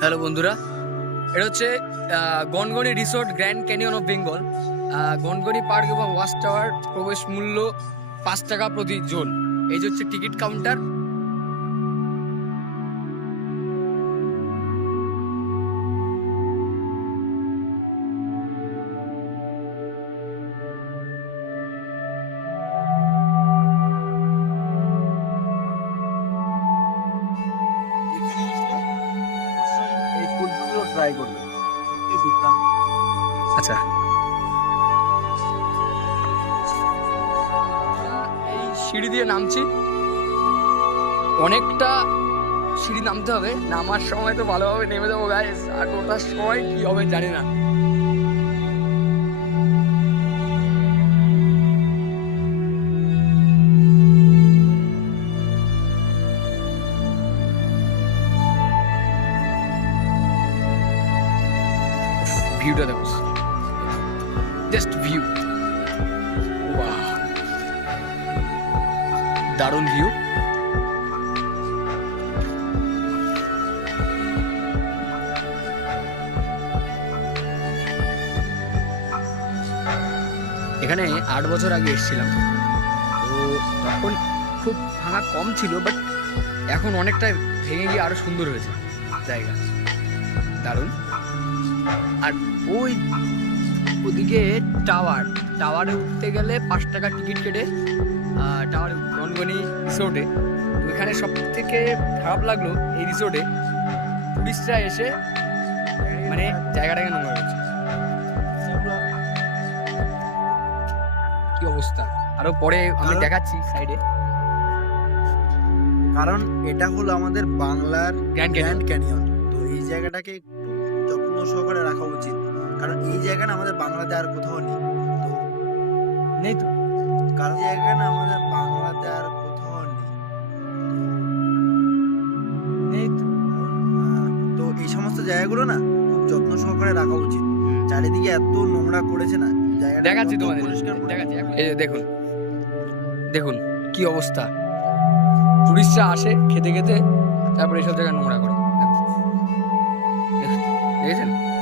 Hello বন্ধুরা। এটা হচ্ছে Gangani resort Grand Canyon of Bengal. Gangani park এবং ওয়াচ টাওয়ার প্রবেশ মূল্য পাঁচ টাকা প্রতি জোন। এই যে হচ্ছে টিকিট কাউন্টার। ট্রাই করবে। আচ্ছা। এই সিঁড়ি দিয়ে নামছি। অনেকটা সিঁড়ি নামতে হবে। নামার সময় তো ভালোভাবে নেমে যাব গাইস আর ওটার সময় কি হবে জানি না। ভিউটা দেখো জাস্ট ভিউ দারুণ ভিউ এখানে আট বছর আগে এসেছিলাম। তো তখন খুব ভাঙা কম ছিল বাট এখন অনেকটা ভেঙে গিয়ে আরও সুন্দর হয়েছে জায়গা। দারুণ। আর ওই ওদিকে টাওয়ার টাওয়ারে উঠতে গেলে পাঁচ টাকা টিকিট কেটে টাওয়ার গনগনি রিসোর্টে। তো এখানে সব থেকে খারাপ লাগল এই রিসোর্টে টুরিস্টরা এসে মানে জায়গাটাকে নোংরা করছে। কি অবস্থা? আরও পরে আমি দেখাচ্ছি সাইডে কারণ এটা হলো আমাদের বাংলার গ্র্যান্ড ক্যানিয়ন গ্র্যান্ড ক্যানিয়ন তো এই জায়গাটাকে একটু যত্ন সহকারে রাখা উচিত। কারণ এই জায়গাটা আমাদের বাংলাতে আর কোথাও নেই। তো নেই তো। কারণ জায়গাটা আমাদের বাংলাতে আর কোথাও নেই। নেই তো। তো এই সমস্ত জায়গাগুলো না খুব যত্ন সহকারে রাখা উচিত। চারিদিকে এত নোংরা করেছে না জায়গাটা দেখাচ্ছি তোমাদের। দেখাচ্ছি এই যে দেখুন। দেখুন কি অবস্থা। টুরিস্টরা আসে খেতে খেতে তারপরে এইসব জায়গায় নোংরা করে। দেখুন। দেখ- দেখেছেন?